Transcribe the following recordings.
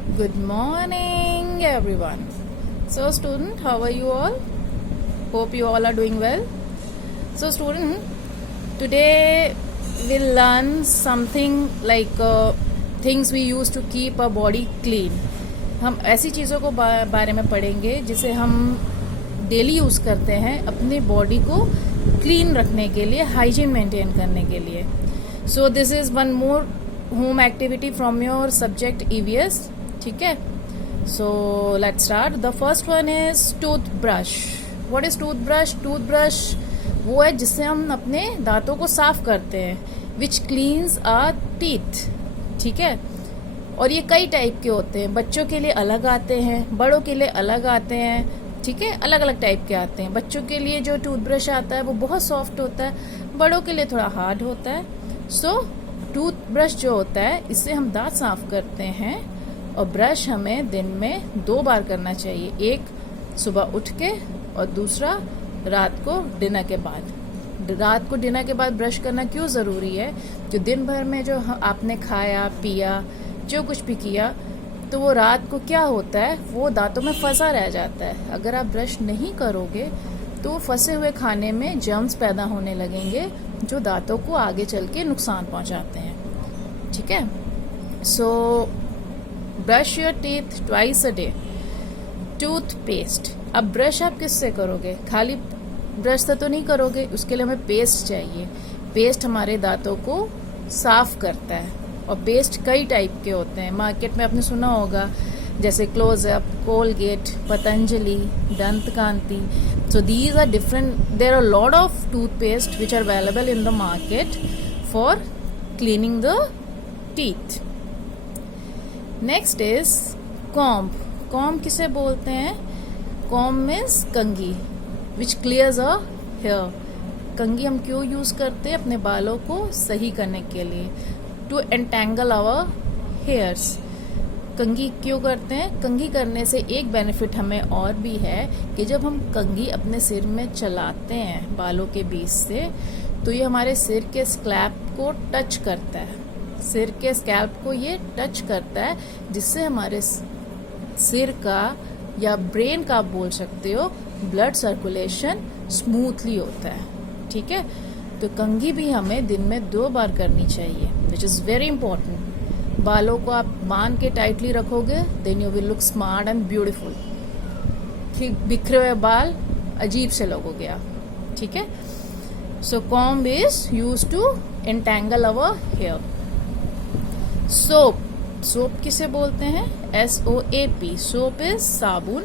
Good morning, everyone. So, student, how are you all? Hope you all are doing well. So, student, today we'll learn something like things we use to keep our body clean. हम ऐसी चीज़ों को बारे में पढ़ेंगे जिसे हम daily use करते हैं अपने बॉडी को क्लीन रखने के लिए, हाइजीन मेंटेन करने के लिए. So this is one more home activity from your subject EVS. ठीक है. So let's start. The first one is toothbrush. What is toothbrush? Toothbrush वो है जिससे हम अपने दांतों को साफ करते हैं, विच क्लीन्स आवर टीथ. ठीक है. और ये कई टाइप के होते हैं. बच्चों के लिए अलग आते हैं, बड़ों के लिए अलग आते हैं. ठीक है. अलग अलग टाइप के आते हैं. बच्चों के लिए जो टूथब्रश आता है वो बहुत सॉफ्ट होता है, बड़ों के लिए थोड़ा हार्ड होता है. सो टूथब्रश जो होता है इससे हम दांत साफ करते हैं. और ब्रश हमें दिन में 2 बार करना चाहिए. एक सुबह उठ के और दूसरा रात को डिनर के बाद. रात को डिनर के बाद ब्रश करना क्यों ज़रूरी है? जो दिन भर में जो आपने खाया पिया, जो कुछ भी किया, तो वो रात को क्या होता है, वो दांतों में फंसा रह जाता है. अगर आप ब्रश नहीं करोगे तो फंसे हुए खाने में जर्म्स पैदा होने लगेंगे जो दांतों को आगे चल के नुकसान पहुंचाते हैं. ठीक है. So brush your teeth twice a day. Toothpaste. अब ब्रश आप किससे करोगे? खाली ब्रश से तो नहीं करोगे, उसके लिए हमें पेस्ट चाहिए. पेस्ट हमारे दांतों को साफ करता है. और पेस्ट कई टाइप के होते हैं. मार्केट में आपने सुना होगा, जैसे Closeup, Colgate, Patanjali, Dantkanti. So these are different. There are lot of toothpaste which are available in the market for cleaning the teeth. Next is comb. Comb किसे बोलते हैं? कॉम्ब मीन्स कंघी, विच क्लियर्स अ हेयर. कंघी हम क्यों यूज करते हैं? अपने बालों को सही करने के लिए, टू एंटेंगल आवर हेयर्स. कंघी क्यों करते हैं? कंघी करने से एक बेनिफिट हमें और भी है कि जब हम कंघी अपने सिर में चलाते हैं बालों के बीच से, तो ये हमारे सिर के स्कैल्प को टच करता है. सिर के स्कैल्प को ये टच करता है, जिससे हमारे सिर का या ब्रेन का आप बोल सकते हो ब्लड सर्कुलेशन स्मूथली होता है. ठीक है. तो कंघी भी हमें दिन में 2 बार करनी चाहिए, विच इज़ वेरी इंपॉर्टेंट. बालों को आप बांध के टाइटली रखोगे, then you will look smart and beautiful. बिखरे हुए बाल अजीब से लगोगे आप. ठीक है. So comb is use to entangle our hair. Soap. Soap किसे बोलते हैं? SOAP. सोप इज साबुन,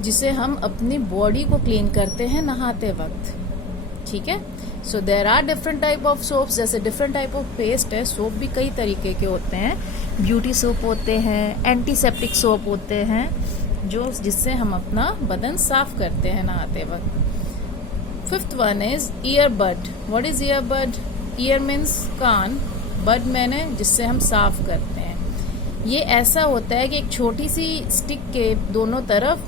जिसे हम अपनी बॉडी को क्लीन करते हैं नहाते वक्त. ठीक है. So there are different type of soaps. जैसे डिफरेंट टाइप ऑफ पेस्ट है. सोप भी कई तरीके के होते हैं. ब्यूटी सोप होते हैं, एंटीसेप्टिक सोप होते हैं, जो जिससे हम अपना बदन साफ करते हैं नहाते वक्त. Fifth one is earbud. What is earbud? Ear means कान, बड मैंने जिससे हम साफ करते हैं. ये ऐसा होता है कि एक छोटी सी स्टिक के दोनों तरफ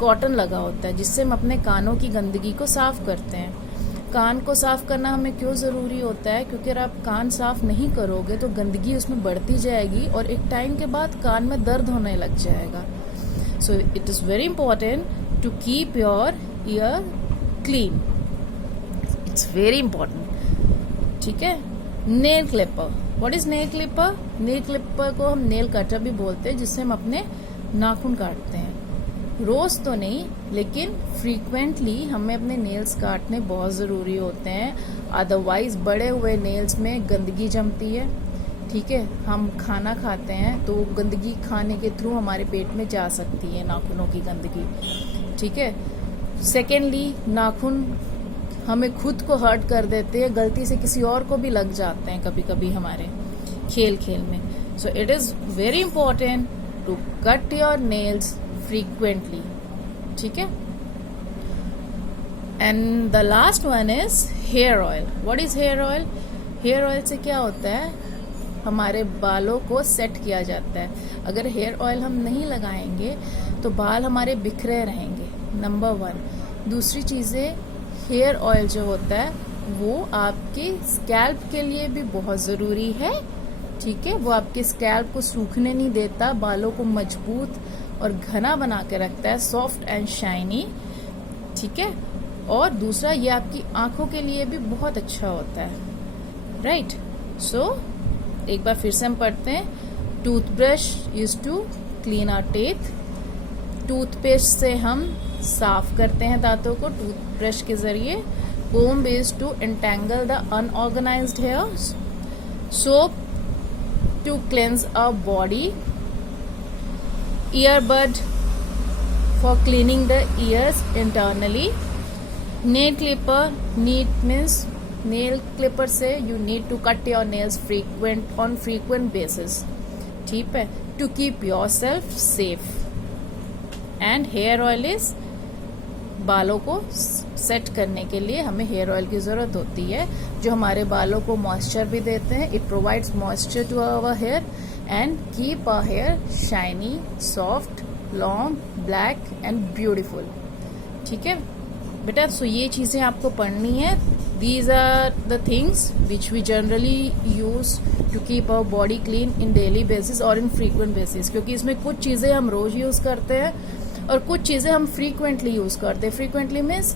कॉटन लगा होता है, जिससे हम अपने कानों की गंदगी को साफ करते हैं. कान को साफ करना हमें क्यों ज़रूरी होता है? क्योंकि अगर आप कान साफ नहीं करोगे तो गंदगी उसमें बढ़ती जाएगी और एक टाइम के बाद कान में दर्द होने लग जाएगा. So it is very important to keep your ear clean. It's very important. ठीक है. Nail clipper. What is nail clipper? Nail clipper को हम नेल कटर भी बोलते हैं, जिससे हम अपने नाखून काटते हैं. रोज तो नहीं, लेकिन फ्रीक्वेंटली हमें अपने नेल्स काटने बहुत ज़रूरी होते हैं. अदरवाइज बड़े हुए नेल्स में गंदगी जमती है. ठीक है. हम खाना खाते हैं तो गंदगी खाने के थ्रू हमारे पेट में जा सकती है, नाखूनों की गंदगी. ठीक है. सेकेंडली, नाखून हमें खुद को हर्ट कर देते हैं, गलती से किसी और को भी लग जाते हैं कभी कभी हमारे खेल खेल में. So it is very important to cut your nails frequently. ठीक है. And the last one is hair oil. What is hair oil? Hair oil से क्या होता है? हमारे बालों को सेट किया जाता है. अगर हेयर ऑयल हम नहीं लगाएंगे तो बाल हमारे बिखरे रहेंगे, नंबर 1. दूसरी चीज़ें, हेयर ऑयल जो होता है वो आपके स्कैल्प के लिए भी बहुत ज़रूरी है ठीक है, वो आपके स्कैल्प को सूखने नहीं देता, बालों को मजबूत और घना बना के रखता है, सॉफ्ट एंड शाइनी। ठीक है, और दूसरा ये आपकी आंखों के लिए भी बहुत अच्छा होता है, राइट। सो एक बार फिर से हम पढ़ते हैं। Toothbrush use to clean our teeth. Toothpaste से हम साफ करते हैं दांतों को टूथब्रश के जरिए। Comb is to entangle the unorganized hairs. Soap to cleanse our body. Earbud for cleaning the ears internally. Nail clipper, means nail clipper से you need to cut your nails on frequent basis. ठीक है, to keep yourself safe. And hair oil is बालों को set करने के लिए हमें hair oil की जरूरत होती है, जो हमारे बालों को मॉइस्चर भी देते हैं। It provides moisture to our hair and keep our hair shiny, soft, long, black and beautiful. ठीक है बेटा, सो ये चीजें आपको पढ़नी है। These are the things which we generally use to keep our body clean in daily basis और in frequent basis, क्योंकि इसमें कुछ चीजें हम रोज यूज करते हैं और कुछ चीजें हम फ्रीक्वेंटली यूज करते हैं। फ्रीक्वेंटली मीन्स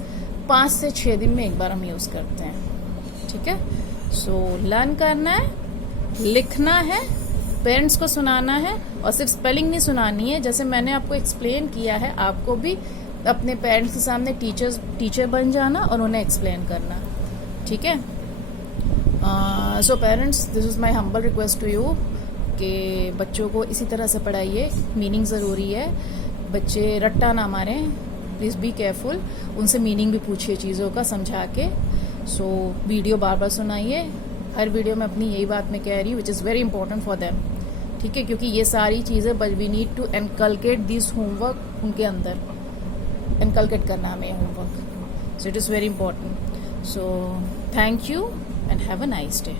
5 से 6 दिन में एक बार हम यूज करते हैं। ठीक है, सो लर्न करना है, लिखना है, पेरेंट्स को सुनाना है, और सिर्फ स्पेलिंग नहीं सुनानी है। जैसे मैंने आपको एक्सप्लेन किया है, आपको भी अपने पेरेंट्स के सामने टीचर बन जाना और उन्हें एक्सप्लेन करना। ठीक है, so parents, this is my humble request to you कि बच्चों को इसी तरह से पढ़ाइए। मीनिंग ज़रूरी है, बच्चे रट्टा ना मारें, प्लीज़ बी केयरफुल। उनसे मीनिंग भी पूछिए चीज़ों का समझा के। सो वीडियो बार बार सुनाइए। हर वीडियो में अपनी यही बात मैं कह रही हूँ, which is very important for them. ठीक है, क्योंकि ये सारी चीज़ें but we need to inculcate this homework, उनके अंदर एनकलकेट करना हमें homework. So it is very important. So thank you and have a nice day.